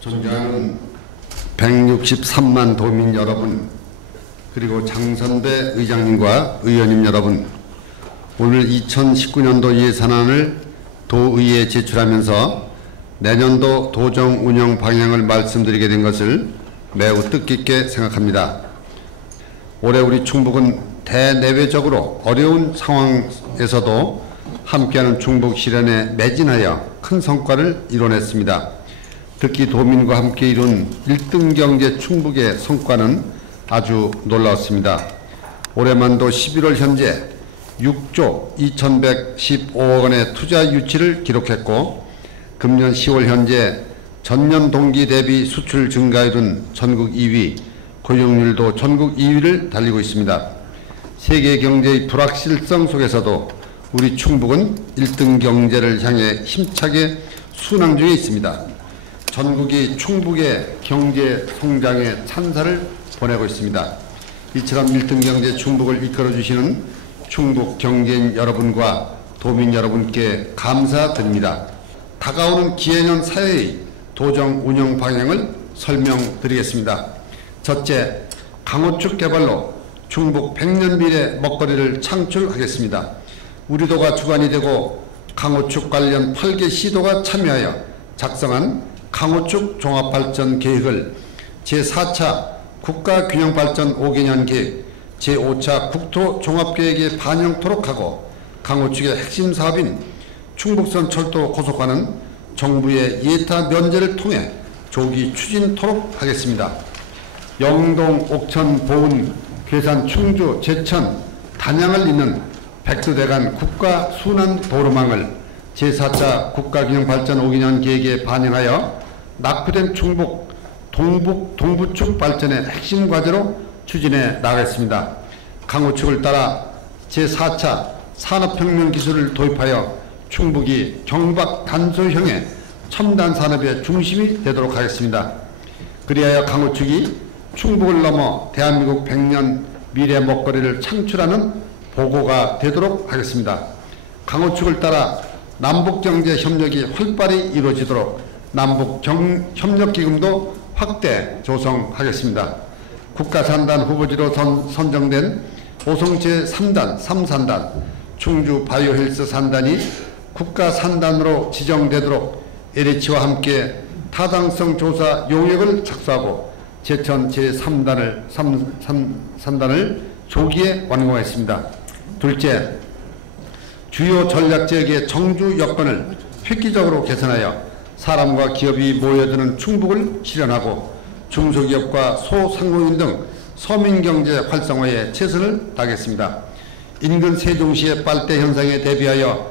존경하는 163만 도민 여러분, 그리고 장선배 의장님과 의원님 여러분, 오늘 2019년도 예산안을 도의회에 제출하면서 내년도 도정 운영 방향을 말씀드리게 된 것을 매우 뜻깊게 생각합니다. 올해 우리 충북은 대내외적으로 어려운 상황에서도 함께하는 충북 실현에 매진하여 큰 성과를 이뤄냈습니다. 특히 도민과 함께 이룬 1등 경제 충북의 성과는 아주 놀라웠습니다. 올해만도 11월 현재 6조 2,115억 원의 투자 유치를 기록했고, 금년 10월 현재 전년 동기 대비 수출 증가율은 전국 2위, 고용률도 전국 2위를 달리고 있습니다. 세계 경제의 불확실성 속에서도 우리 충북은 1등 경제를 향해 힘차게 순항 중에 있습니다. 전국이 충북의 경제 성장에 찬사를 보내고 있습니다. 이처럼 1등 경제 충북을 이끌어 주시는 충북 경제인 여러분과 도민 여러분께 감사드립니다. 다가오는 기해년 사회의 도정 운영 방향을 설명드리겠습니다. 첫째, 강호축 개발로 충북 100년 미래 먹거리를 창출하겠습니다. 우리 도가 주관이 되고 강호축 관련 8개 시도가 참여하여 작성한 강호축 종합발전 계획을 제4차 국가균형발전 5개년 계획, 제5차 국토종합계획에 반영토록 하고, 강호축의 핵심 사업인 충북선 철도 고속화는 정부의 예타 면제를 통해 조기 추진토록 하겠습니다. 영동, 옥천, 보은, 괴산, 충주, 제천, 단양을 잇는 백두대간 국가순환도로망을 제4차 국가균형발전 5개년 계획에 반영하여 낙후된 충북 동부축 발전의 핵심 과제로 추진해 나가겠습니다. 강호축을 따라 제4차 산업혁명 기술을 도입하여 충북이 경박 단소형의 첨단 산업의 중심이 되도록 하겠습니다. 그리하여 강호축이 충북을 넘어 대한민국 100년 미래 먹거리를 창출하는 보고가 되도록 하겠습니다. 강호축을 따라 남북경제 협력이 활발히 이루어지도록 남북협력기금도 확대 조성하겠습니다. 국가산단 후보지로 선정된 오송 제3단, 3산단, 충주 바이오헬스 산단이 국가산단으로 지정되도록 LH와 함께 타당성 조사 용역을 착수하고 제천 제3단을 산단을 조기에 완공하였습니다. 둘째, 주요 전략지역의 정주 여건을 획기적으로 개선하여 사람과 기업이 모여드는 충북을 실현하고 중소기업과 소상공인 등 서민경제 활성화에 최선을 다하겠습니다. 인근 세종시의 빨대 현상에 대비하여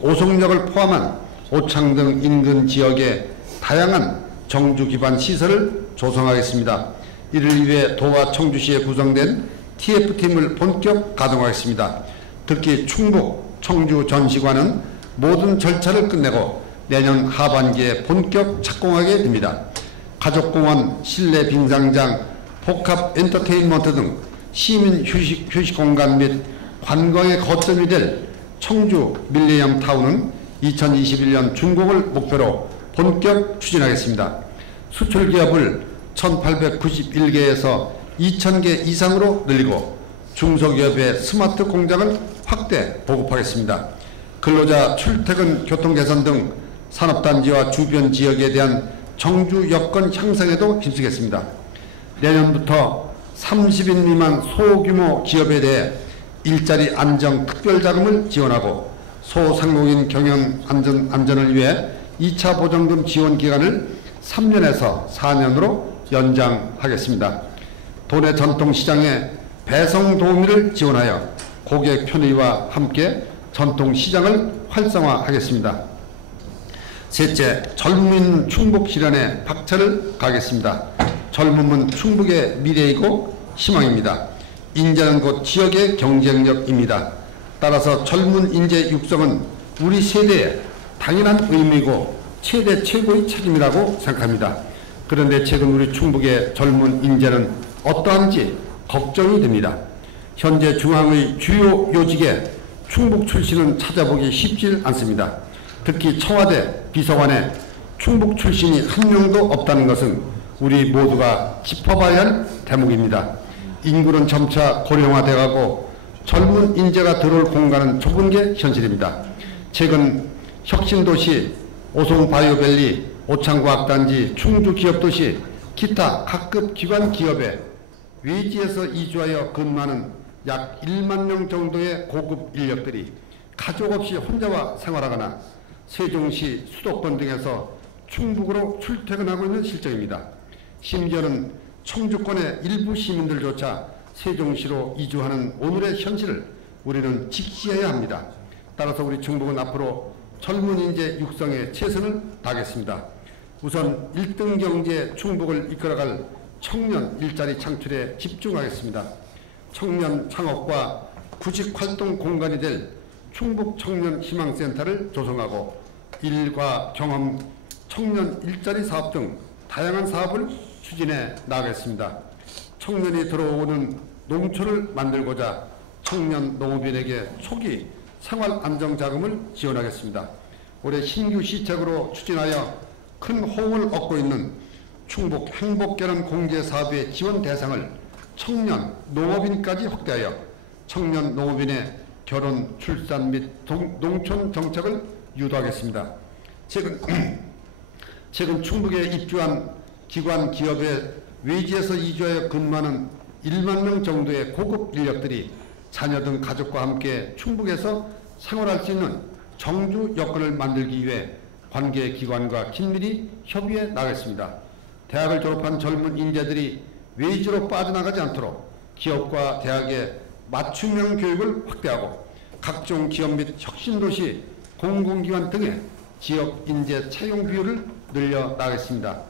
오송역을 포함한 오창 등 인근 지역에 다양한 정주 기반 시설을 조성하겠습니다. 이를 위해 도와 청주시에 구성된 TF팀을 본격 가동하겠습니다. 특히 충북, 청주 전시관은 모든 절차를 끝내고 내년 하반기에 본격 착공하게 됩니다. 가족공원, 실내 빙상장, 복합 엔터테인먼트 등 시민 휴식 공간 및 관광의 거점이 될 청주 밀레니엄 타운은 2021년 준공을 목표로 본격 추진하겠습니다. 수출 기업을 1891개에서 2000개 이상으로 늘리고 중소기업의 스마트 공장을 확대 보급하겠습니다. 근로자 출퇴근 교통 개선 등 산업단지와 주변 지역에 대한 정주 여건 향상에도 힘쓰겠습니다. 내년부터 30인 미만 소규모 기업에 대해 일자리 안정 특별자금을 지원하고 소상공인 경영 안전을 위해 2차 보정금 지원 기간을 3년에서 4년으로 연장하겠습니다. 도내 전통시장의 배송 도우미를 지원하여 고객 편의와 함께 전통시장을 활성화하겠습니다. 셋째, 젊은 충북 실현에 박차를 가하겠습니다. 젊음은 충북의 미래이고 희망입니다. 인재는 곧 지역의 경쟁력입니다. 따라서 젊은 인재 육성은 우리 세대의 당연한 의무이고 최고의 책임이라고 생각합니다. 그런데 최근 우리 충북의 젊은 인재는 어떠한지 걱정이 됩니다. 현재 중앙의 주요 요직에 충북 출신은 찾아보기 쉽지 않습니다. 특히 청와대 비서관에 충북 출신이 한 명도 없다는 것은 우리 모두가 짚어봐야 할 대목입니다. 인구는 점차 고령화되어가고 젊은 인재가 들어올 공간은 좁은 게 현실입니다. 최근 혁신도시, 오송바이오밸리, 오창과학단지, 충주기업도시, 기타 각급 기관 기업에 외지에서 이주하여 근무하는 약 1만 명 정도의 고급 인력들이 가족 없이 혼자와 생활하거나 세종시, 수도권 등에서 충북으로 출퇴근하고 있는 실정입니다. 심지어는 청주권의 일부 시민들조차 세종시로 이주하는 오늘의 현실을 우리는 직시해야 합니다. 따라서 우리 충북은 앞으로 젊은 인재 육성에 최선을 다하겠습니다. 우선 1등 경제 충북을 이끌어갈 청년 일자리 창출에 집중하겠습니다. 청년 창업과 구직 활동 공간이 될 충북 청년 희망센터를 조성하고 일과 경험, 청년 일자리 사업 등 다양한 사업을 추진해 나가겠습니다. 청년이 들어오는 농촌을 만들고자 청년 농업인에게 초기 생활안정자금을 지원하겠습니다. 올해 신규 시책으로 추진하여 큰 호응을 얻고 있는 충북 행복결혼 공제사업의 지원 대상을 청년 농업인까지 확대하여 청년 농업인의 결혼, 출산 및 농촌 정책을 유도하겠습니다. 최근 충북에 입주한 기관 기업의 외지에서 이주하여 근무하는 1만 명 정도의 고급 인력들이 자녀 등 가족과 함께 충북에서 생활할 수 있는 정주 여건을 만들기 위해 관계 기관과 긴밀히 협의해 나가겠습니다. 대학을 졸업한 젊은 인재들이 외지로 빠져나가지 않도록 기업과 대학의 맞춤형 교육을 확대하고 각종 기업 및 혁신도시, 공공기관 등의 지역 인재 채용 비율을 늘려 나가겠습니다.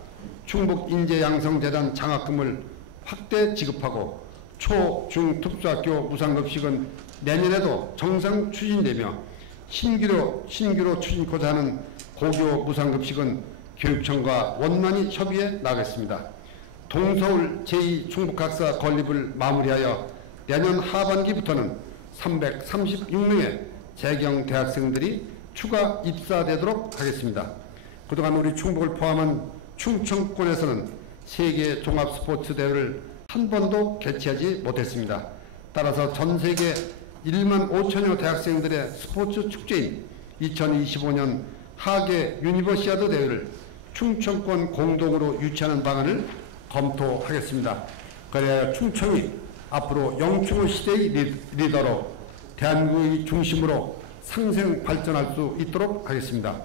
충북인재양성재단 장학금을 확대 지급하고 초, 중, 특수학교 무상급식은 내년에도 정상 추진되며 신규로 추진코자 하는 고교 무상급식은 교육청과 원만히 협의해 나가겠습니다. 동서울 제2충북학사 건립을 마무리하여 내년 하반기부터는 336명의 재경 대학생들이 추가 입사되도록 하겠습니다. 그동안 우리 충북을 포함한 충청권에서는 세계 종합스포츠대회를 한 번도 개최하지 못했습니다. 따라서 전 세계 1만 5천여 대학생들의 스포츠 축제인 2025년 하계 유니버시아드 대회를 충청권 공동으로 유치하는 방안을 검토하겠습니다. 그래야 충청이 앞으로 영충의 시대의 리더로 대한민국의 중심으로 상생 발전할 수 있도록 하겠습니다.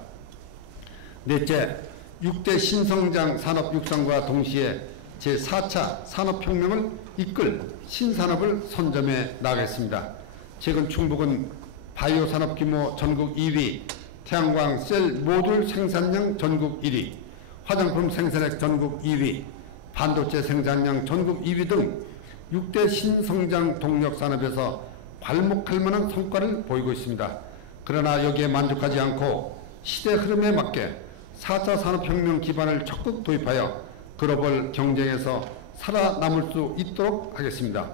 넷째, 6대 신성장 산업 육성과 동시에 제4차 산업혁명을 이끌 신산업을 선점해 나가겠습니다. 최근 충북은 바이오 산업 규모 전국 2위, 태양광 셀 모듈 생산량 전국 1위, 화장품 생산액 전국 2위, 반도체 생산량 전국 2위 등 6대 신성장 동력 산업에서 괄목할 만한 성과를 보이고 있습니다. 그러나 여기에 만족하지 않고 시대 흐름에 맞게 4차 산업혁명 기반을 적극 도입하여 글로벌 경쟁에서 살아남을 수 있도록 하겠습니다.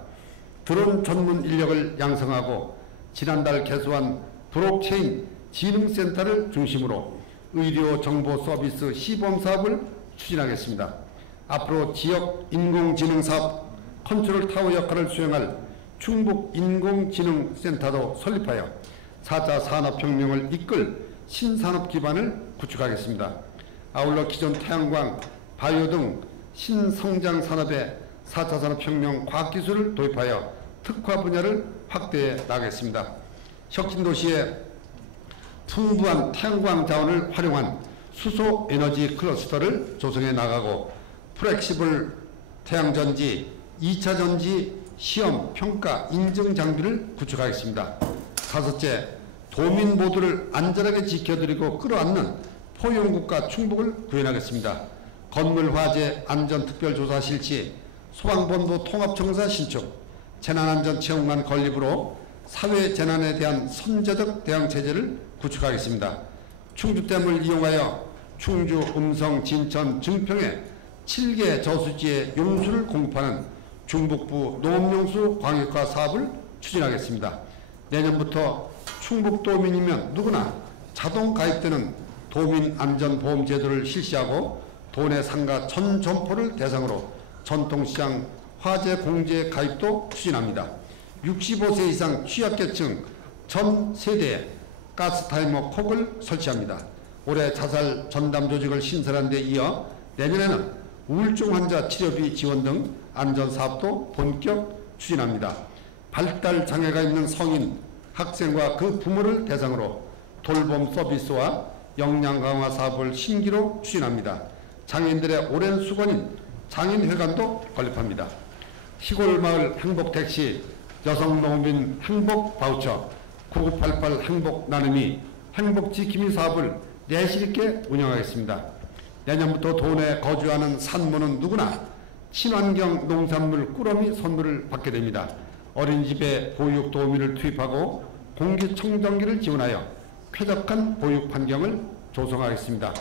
드론 전문 인력을 양성하고 지난달 개소한 블록체인 지능센터를 중심으로 의료 정보 서비스 시범 사업을 추진하겠습니다. 앞으로 지역 인공지능 사업 컨트롤 타워 역할을 수행할 충북 인공지능센터도 설립하여 4차 산업혁명을 이끌 신산업 기반을 구축하겠습니다. 아울러 기존 태양광, 바이오 등 신성장 산업에 4차 산업혁명 과학기술을 도입하여 특화 분야를 확대해 나가겠습니다. 혁신도시에 풍부한 태양광 자원을 활용한 수소 에너지 클러스터를 조성해 나가고 플렉시블 태양전지, 2차 전지 시험, 평가, 인증 장비를 구축하겠습니다. 다섯째, 도민 모두를 안전하게 지켜드리고 끌어안는 포용국가 충북을 구현하겠습니다. 건물 화재 안전특별조사 실시, 소방본부 통합청사 신축, 재난안전 체험관 건립으로 사회재난에 대한 선제적 대응체제를 구축하겠습니다. 충주댐을 이용하여 충주, 음성, 진천, 증평에 7개 저수지에 용수를 공급하는 중북부 농업용수 광역화 사업을 추진하겠습니다. 내년부터 충북도민이면 누구나 자동 가입되는 도민안전보험제도를 실시하고 도내 상가 전 점포를 대상으로 전통시장 화재 공제 가입도 추진합니다. 65세 이상 취약계층 전 세대에 가스타이머 콕을 설치합니다. 올해 자살 전담 조직을 신설한 데 이어 내년에는 우울증 환자 치료비 지원 등 안전사업도 본격 추진합니다. 발달 장애가 있는 성인, 학생과 그 부모를 대상으로 돌봄 서비스와 역량 강화 사업을 신기로 추진합니다. 장애인들의 오랜 수건인 장애인회관도 건립합니다. 시골 마을 행복택시, 여성농민 행복바우처, 9988 행복 나눔이 행복지킴이 사업을 내실 있게 운영하겠습니다. 내년부터 도내에 거주하는 산모는 누구나 친환경 농산물 꾸러미 선물을 받게 됩니다. 어린이집에 보육 도우미를 투입하고 공기청정기를 지원하여 쾌적한 보육 환경을 조성하겠습니다.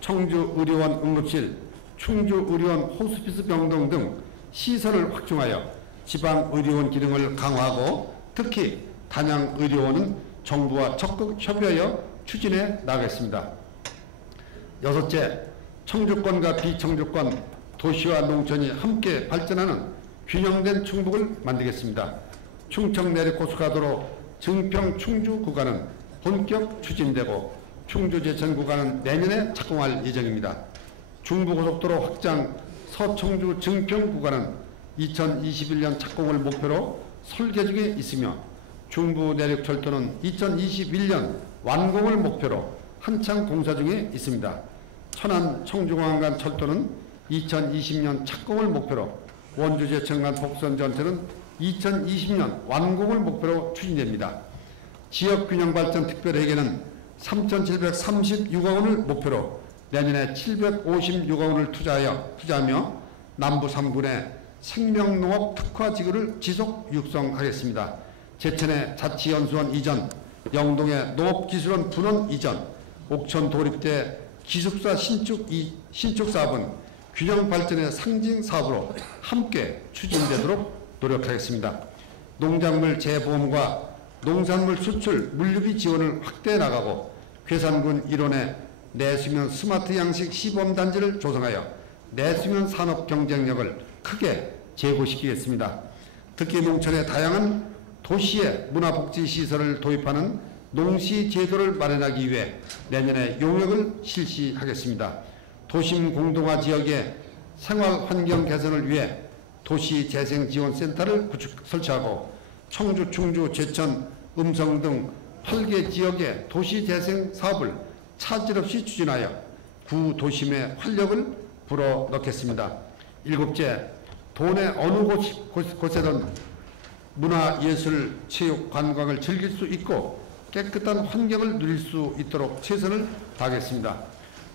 청주의료원 응급실, 충주의료원 호스피스 병동 등 시설을 확충하여 지방의료원 기능을 강화하고 특히 단양의료원은 정부와 적극 협의하여 추진해 나가겠습니다. 여섯째, 청주권과 비청주권, 도시와 농촌이 함께 발전하는 균형된 충북을 만들겠습니다. 충청 내륙고속가도로 증평 충주 구간은 본격 추진되고 충주 제천 구간은 내년에 착공할 예정입니다. 중부고속도로 확장 서청주 증평 구간은 2021년 착공을 목표로 설계 중에 있으며 중부 내륙철도는 2021년 완공을 목표로 한창 공사 중에 있습니다. 천안 청주공항 간 철도는 2020년 착공을 목표로 원주 제천 간 복선 전철은 2020년 완공을 목표로 추진됩니다. 지역균형발전 특별회계는 3,736억 원을 목표로 내년에 756억 원을 투자하며 남부 3군의 생명농업 특화지구를 지속 육성하겠습니다. 제천의 자치연수원 이전, 영동의 농업기술원 분원 이전, 옥천 도립대 기숙사 신축 사업은 균형 발전의 상징 사업으로 함께 추진되도록 노력하겠습니다. 농작물 재보험과 농산물 수출 물류비 지원을 확대해 나가고 괴산군 일원에 내수면 스마트 양식 시범단지를 조성하여 내수면 산업 경쟁력을 크게 제고시키겠습니다. 특히 농촌의 다양한 도시의 문화복지시설을 도입하는 농시제도를 마련하기 위해 내년에 용역을 실시하겠습니다. 도심 공동화 지역의 생활환경 개선을 위해 도시재생지원센터를 설치하고 청주, 충주, 제천, 음성 등 8개 지역의 도시재생 사업을 차질 없이 추진하여 구도심의 활력을 불어넣겠습니다. 일곱째, 도내 어느 곳에든 문화예술, 체육, 관광을 즐길 수 있고 깨끗한 환경을 누릴 수 있도록 최선을 다하겠습니다.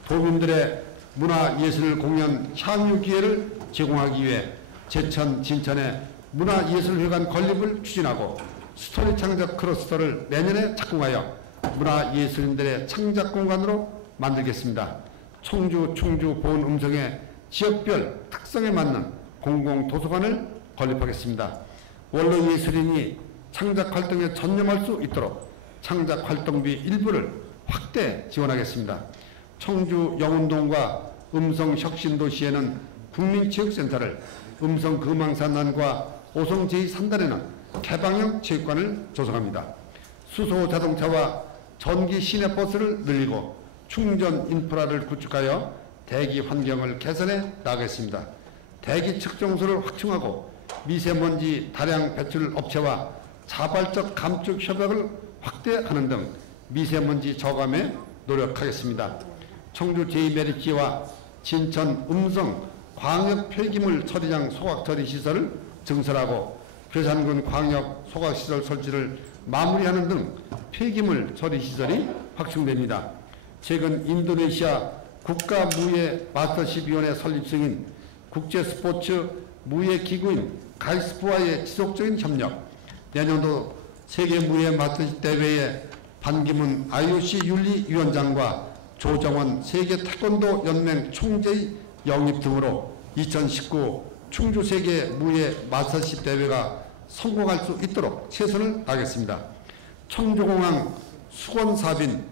도민들의 문화예술 공연 향유 기회를 제공하기 위해 제천, 진천에 문화예술회관 건립을 추진하고 스토리 창작 클러스터를 내년에 착공하여 문화예술인들의 창작 공간으로 만들겠습니다. 청주, 충주, 보은, 음성의 지역별 특성에 맞는 공공도서관을 건립하겠습니다. 원로 예술인이 창작 활동에 전념할 수 있도록 창작 활동비 일부를 확대 지원하겠습니다. 청주 영운동과 음성 혁신도시에는 국민체육센터를, 음성 금왕산단과 오송 제2산단에는 개방형 체육관을 조성합니다. 수소 자동차와 전기 시내버스를 늘리고 충전 인프라를 구축하여 대기 환경을 개선해 나가겠습니다. 대기 측정소를 확충하고 미세먼지 다량 배출 업체와 자발적 감축 협약을 확대하는 등 미세먼지 저감에 노력하겠습니다. 청주 제2메리지와 진천 음성 광역 폐기물 처리장 소각 처리 시설을 증설하고 괴산군 광역 소각시설 설치를 마무리하는 등 폐기물 처리 시설이 확충됩니다. 최근 인도네시아 국가무예 마스터십위원회 설립 중인 국제스포츠 무예기구인 가이스프와의 지속적인 협력, 내년도 세계무예 마스터십 대회에 반기문 IOC 윤리위원장과 조정원 세계 태권도 연맹 총재의 영입 등으로 2019 충주 세계 무예 마스터십 대회가 성공할 수 있도록 최선을 다하겠습니다. 청주공항 수건사빈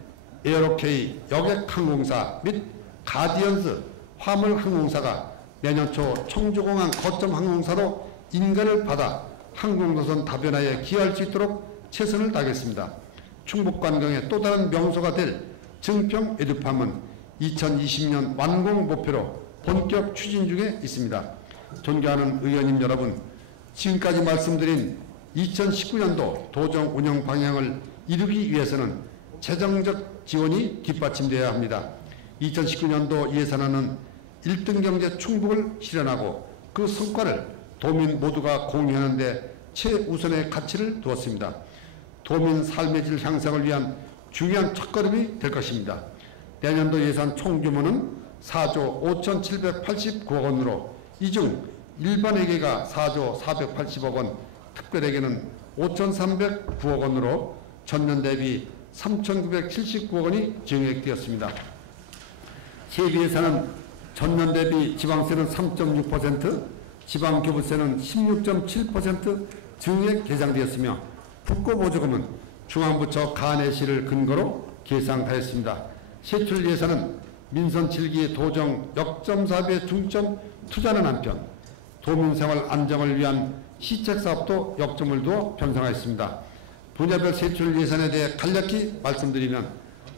에어로케이 여객항공사 및 가디언스 화물항공사가 내년 초 청주공항 거점 항공사로 인가를 받아 항공노선 다변화에 기여할 수 있도록 최선을 다하겠습니다. 충북관광의 또 다른 명소가 될 증평 에듀팜은 2020년 완공 목표로 본격 추진 중에 있습니다. 존경하는 의원님 여러분, 지금까지 말씀드린 2019년도 도정 운영 방향을 이루기 위해서는 재정적 지원이 뒷받침되어야 합니다. 2019년도 예산안은 1등 경제 충북을 실현하고 그 성과를 도민 모두가 공유하는 데 최우선의 가치를 두었습니다. 도민 삶의 질 향상을 위한 중요한 첫걸음이 될 것입니다. 내년도 예산 총규모는 4조 5,789억 원으로 이 중 일반회계가 4조 480억 원, 특별회계는 5,309억 원으로 전년 대비 3,979억 원이 증액되었습니다. 세비예산은 전년 대비 지방세는 3.6%, 지방교부세는 16.7% 증액 계상되었으며 국고보조금은 중앙부처 간해시를 근거로 계상하였습니다. 세출 예산은 민선 7기 도정 역점사업에 중점 투자하는 한편 도민생활 안정을 위한 시책사업도 역점을 두어 편성하였습니다. 분야별 세출 예산에 대해 간략히 말씀드리면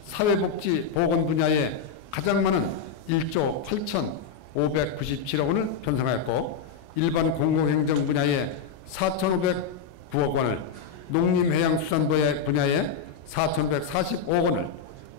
사회복지 보건 분야에 가장 많은 1조 8,597억 원을 편성하였고 일반 공공행정 분야에 4,509억 원을, 농림해양수산부 분야에 4,145억 원을,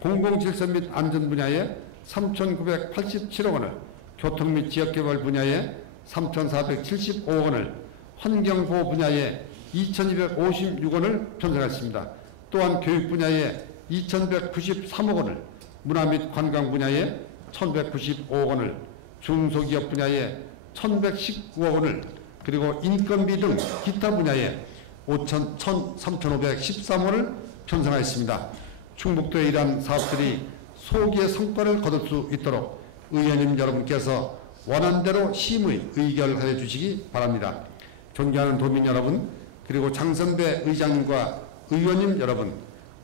공공질서 및 안전 분야에 3,987억 원을, 교통 및 지역개발 분야에 3,475억 원을, 환경보호 분야에 2,256원을 편성했습니다. 또한 교육 분야에 2,193억 원을, 문화 및 관광 분야에 1,195억 원을, 중소기업 분야에 1,119억 원을, 그리고 인건비 등 기타 분야에 3,513억 원을 편성하였습니다. 충북도의 이러한 사업들이 소기의 성과를 거둘 수 있도록 의원님 여러분께서 원안대로 심의 의결하여 주시기 바랍니다. 존경하는 도민 여러분, 그리고 장선배 의장님과 의원님 여러분,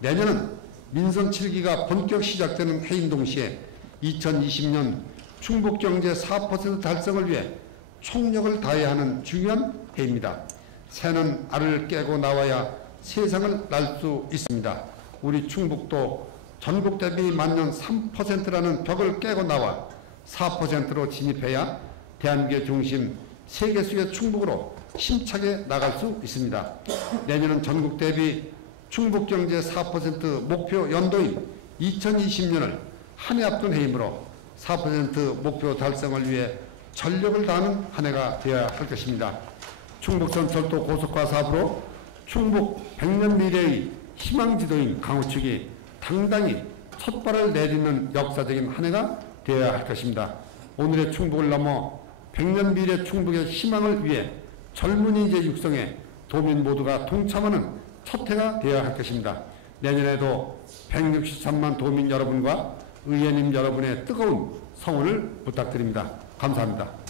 내년은 민선 7기가 본격 시작되는 해인 동시에 2020년 충북경제 4% 달성을 위해 총력을 다해야 하는 중요한 해입니다. 새는 알을 깨고 나와야 세상을 날 수 있습니다. 우리 충북도 전국 대비 만년 3%라는 벽을 깨고 나와 4%로 진입해야 대한민국의 중심 세계수의 충북으로 힘차게 나갈 수 있습니다. 내년은 전국 대비 충북경제 4% 목표 연도인 2020년을 한 해 앞둔 해이므로 4% 목표 달성을 위해 전력을 다하는 한 해가 되어야 할 것입니다. 충북선 철도 고속화 사업으로 충북 100년 미래의 희망지도인 강우측이 당당히 첫발을 내딛는 역사적인 한 해가 되어야 할 것입니다. 오늘의 충북을 넘어 100년 미래 충북의 희망을 위해 젊은 인재 육성에 도민 모두가 동참하는 첫 해가 되어야 할 것입니다. 내년에도 163만 도민 여러분과 의원님 여러분의 뜨거운 성원을 부탁드립니다. 감사합니다.